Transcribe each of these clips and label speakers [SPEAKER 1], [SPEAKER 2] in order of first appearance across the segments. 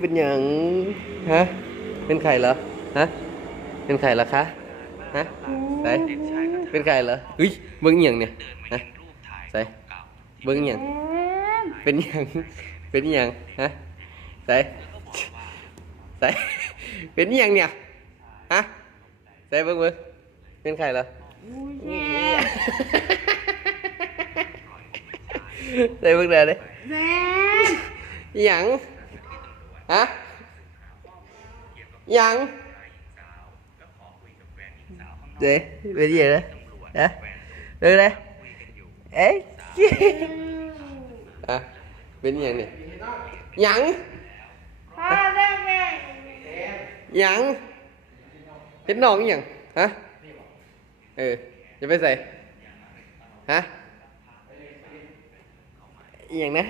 [SPEAKER 1] เป็นหยังฮะเป็นไข่เหรอฮะเป็นไข่เหรอคะฮะใส่เป็นไข่เหรอเฮ้ยเบิ้งอหย่างเนี่ยฮะใส่เบิ้งอหย่างเป็นอหย่างเป็นอหย่างฮะใส่ใส่เป็นอหย่างเนี่ยฮะใส่เบิ้งเบิ้งเป็นไข่เหรอใส่เบิ้งเดี๋ย วดิ
[SPEAKER 2] แซม
[SPEAKER 1] อหย่างฮะอหย่างเจ๊เป็น gì đó hả đưa đây ấy à bên gì này nhẫn
[SPEAKER 2] พ่อแม่แม่
[SPEAKER 1] nhẫn hết non cái nhẫn hả ừ จะไปใส่ฮะอหย่างนะ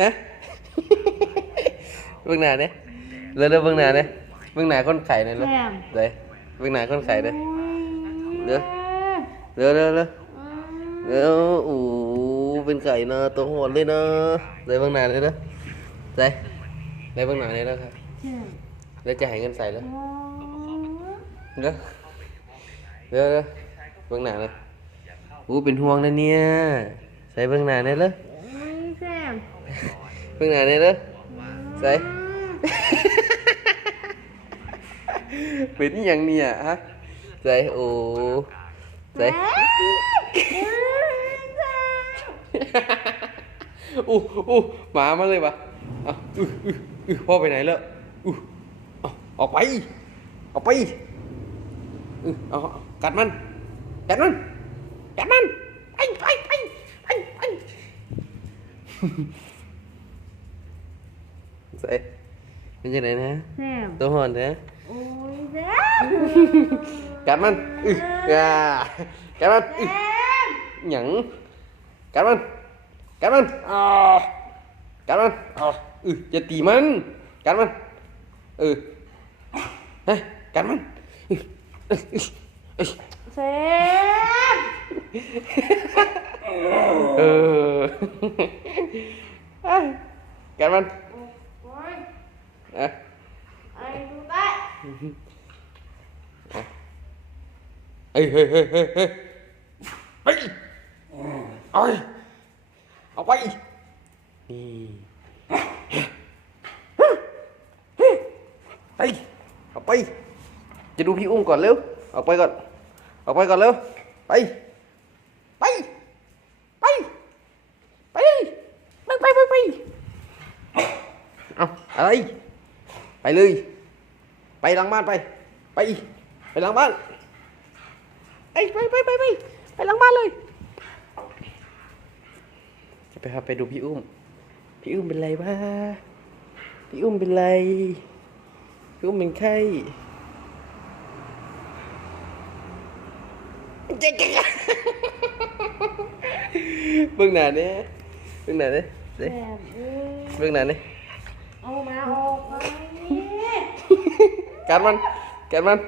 [SPEAKER 1] นะ เบื้องหน้าเนี่ยเร็วๆเบื้องหน้าเนี่ยเบื้องหน้าคนไข่เนี่ยเลยเดี๋ยวเบื้องหน้าคนไข่เด้อ เดี๋ยวเร็วเร็วเร็วเร็วโอ้เป็นไก่นะตัวโหดเลยนะเดี๋ยวเบื้องหน้าเลยนะเดี๋ยวเดี๋ยวเบื้องหน้าเลยนะครับแล้วจะให้เงินใส่แล้ว เดี๋ยวเดี๋ยวเดี๋ยวเบื้องหน้าเลยอู้เป็นห่วงนะเนี่ย ใส่เบื้องหน้าเนี่ยเลย
[SPEAKER 2] แซม
[SPEAKER 1] เบื้องหน้าเนี่ยเลย ใส่เป็นอหย่างเนี่ยฮะใส่โอ้ใส่อู้อู้หมามาเลยปะอะอื้ออื้ออื้อพ่อไปไหนแล้วอู้เอาออกไปออกไปอื้อเอาเอากัดมันกัดมันกัดมันไปไปไปไปไป ใส่เป็นยังไงนะ
[SPEAKER 2] แซม
[SPEAKER 1] ตัวหอนนะ
[SPEAKER 2] โอ้ยแซม
[SPEAKER 1] กัดมันอื้ออ่ากัดมันอื้อ อะ
[SPEAKER 2] ไอ้ดูได้
[SPEAKER 1] เฮ้ยเฮ้ยเฮ้ยเฮ้ยเฮ้ยไปเอาไปเอาไปนี่ไปเอาไป จะดูพี่อุ้มก่อนเร็วออกไปก่อนออกไปก่อนเร็ว ไป ไป ไป ไป ไป ไป ไปไปเอาอะไร ไปเลย ไปหลังบ้านไป ไปไปหลังบ้านไปไปไปไปไปไปหลังบ้านเลยจะไปพาไปดูพี่อุ้ม พี่อุ้มเป็นไรบ้าพี่อุ้มเป็นไรพี่อุ้มเป็นไข้เจ๊กเบื้องหน้าเนี่ยเบื้องหน้าเนี่ยเบื้องหน้าเนี่ย
[SPEAKER 2] เอามาออกไปนี่
[SPEAKER 1] กัดมัน กัดมัน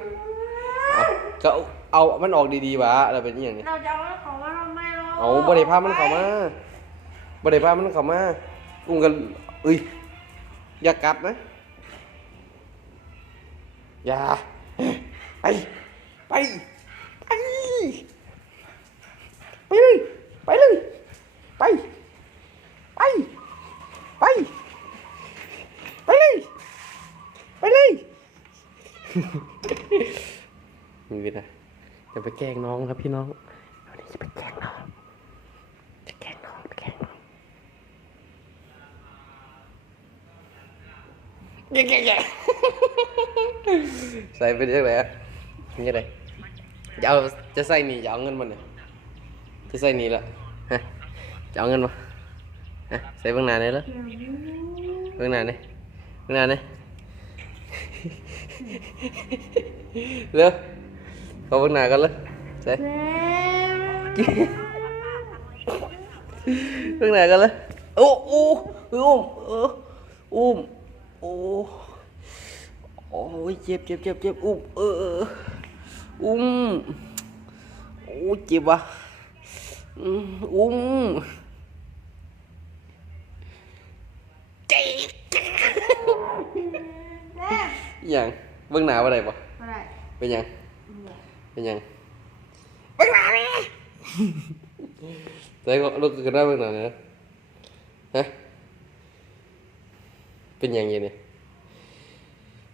[SPEAKER 1] เอาก็เอาเอามันออกดีๆวะอะไรเป็นอหย่างนี้
[SPEAKER 2] เราจะเอาของมาทำไมเรา
[SPEAKER 1] เอาบริภาพมันเข้ามาบริภาพมันเข้ามาอุ้งกันเอ้ยอย่ากัดนะอย่าไปไปไปไปเลยไปเลยไปไปไปไปเลย ไปเลย มีวิธีจะไปแกล้งน้องครับพี่น้องวันนี้จะไปแกล้งน้อง จะแกล้งน้องแกล้งน้องแกล้งแกล้งแกล้งใส่ไปเรื่อยๆอะนี่อะไรจะเอาจะใส่หนี่จะเอาเงินมันเนี่ยจะใส่หนี่ละฮะจะเอาเงินมาฮะใส่เบื้องหน้าเนี่ยล้วเบื้องหน้าเนี่ยเบื้องหน้าเนี่ย เร็วขอเบื้องหน้ากันเลยใส่
[SPEAKER 2] แซม
[SPEAKER 1] เรื่องไหนกันเลยโอ้โอ้อุ้มเอออุ้มโอ้โอ้ยเจ็บเจ็บเจ็บเจ็บอุ้มเออเอออุ้มโอ้เจ็บว่ะอืมอุ้มเจ็บ อหย่างเบื้องหน้าว่าไรบ่
[SPEAKER 2] อะไร
[SPEAKER 1] เป็นหยัง
[SPEAKER 2] เนี่ย
[SPEAKER 1] เป็นหยังเบื้องหน้าเลยแต่ก็ลูกกันได้เบื้องหน้าเนี่ยฮะเป็นหยังไงเนี่ย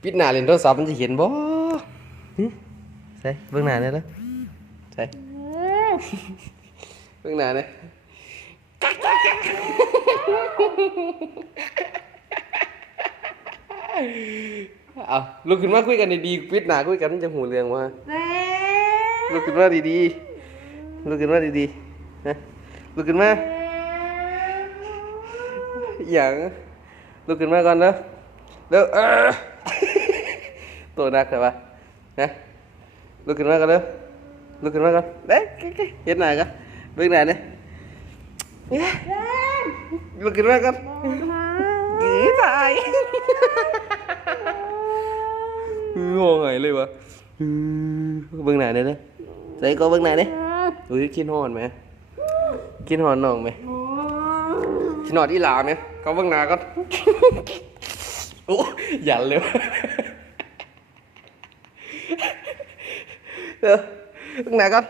[SPEAKER 1] ปิดหน้าเล่นโทรศัพท์มันจะเห็นบ่หึใส่เบื้องหน้าเนี่ยนะใส่เบื้องหน้าเนี่ย เอาลุกขึ้นมาคุยกันดีๆปิดหน้าคุยกันมันจะหูเรื่องว่า
[SPEAKER 2] เต้
[SPEAKER 1] ลุกขึ้นมาดีๆลุกขึ้นมาดีๆนะลุกขึ้นมาอย่างลุกขึ้นมาก่อนนะเร็วเออตัวนักใช่ปะนะลุกขึ้นมาก่อนเร็วลุกขึ้นมาก่อนเด้เห็นหน้ากันเบื้องหน้าเนี่ยลุกขึ้นมาก่อนอีตาย งงไงเลยวะเบื้องหน้าเนี่ยนะใส่ก็เบื้องหน้าเนี่ยอุ้ยกินหอนไหมกินหอนน้องไหมกินหอนอีหลาไหมก็เบื้องหน้าก็โอ้หยันเลยเดี๋ยวเบื้องหน้าก่อน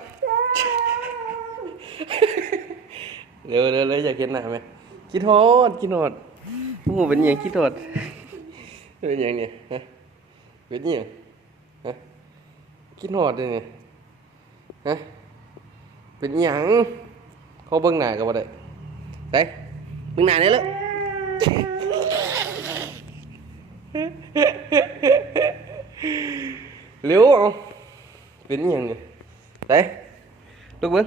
[SPEAKER 1] เร็วเร็วเร็วอยากกินหน้าไหมกินหอนกินหอนพวกหมูเป็นหยังกินหอนเป็นหยังเนี่ย ฮะเป็นหยังฮะกินหอดเลยนี่ฮะเป็นหยังเขาเบื้งหน้าก็บ่ได้ได้เบื้งหน้าเนี่ยเลยเร็วเอาเป็นหยังเนี่ยได้ลุกเบิ้ง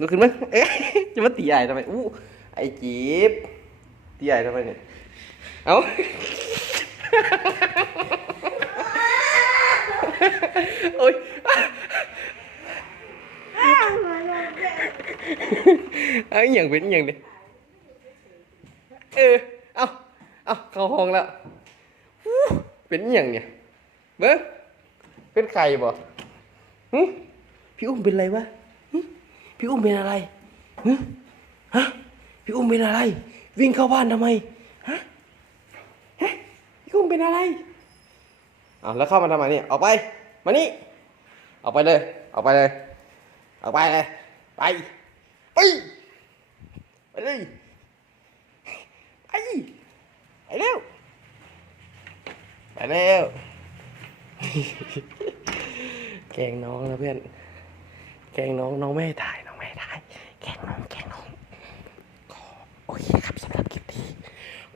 [SPEAKER 1] ลุกขึ้นเบิ้งเอ๊ะจะมาตีใหญ่ทำไมอู้ไอ้จีบตีใหญ่ทำไมเนี่ยเอา โอ้ยเอาอย่างเป็นอย่างดิเออเอาเอาเข้าห้องแล้วเป็นอย่างเนี่ยเบิ้งเป็นไข่บ่หึพี่อุ้มเป็นอะไรวะหึพี่อุ้มเป็นอะไรหึฮะพี่อุ้มเป็นอะไร วิ่งเข้าบ้านทำไมฮะฮะพี่อุ้มเป็นอะไรอ้าวแล้วเข้ามาทำไมเนี่ยออกไป มานี่ออกไปเลยออกไปเลยออกไปเลยไปไปไปเลยไปไปเร็วไปเร็วแกงน้องนะเพื่อนแกงน้องน้องไม่ให้ถ่ายน้องไม่ให้ถ่าย แกล้งน้องแกล้งน้องก็โอเคครับสำหรับคลิปนี้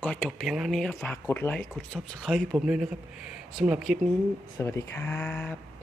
[SPEAKER 1] ก็จบเพียงเท่านี้ครับฝากกดไลค์กด subscribe ให้ผมด้วยนะครับสำหรับคลิปนี้ สวัสดีครับ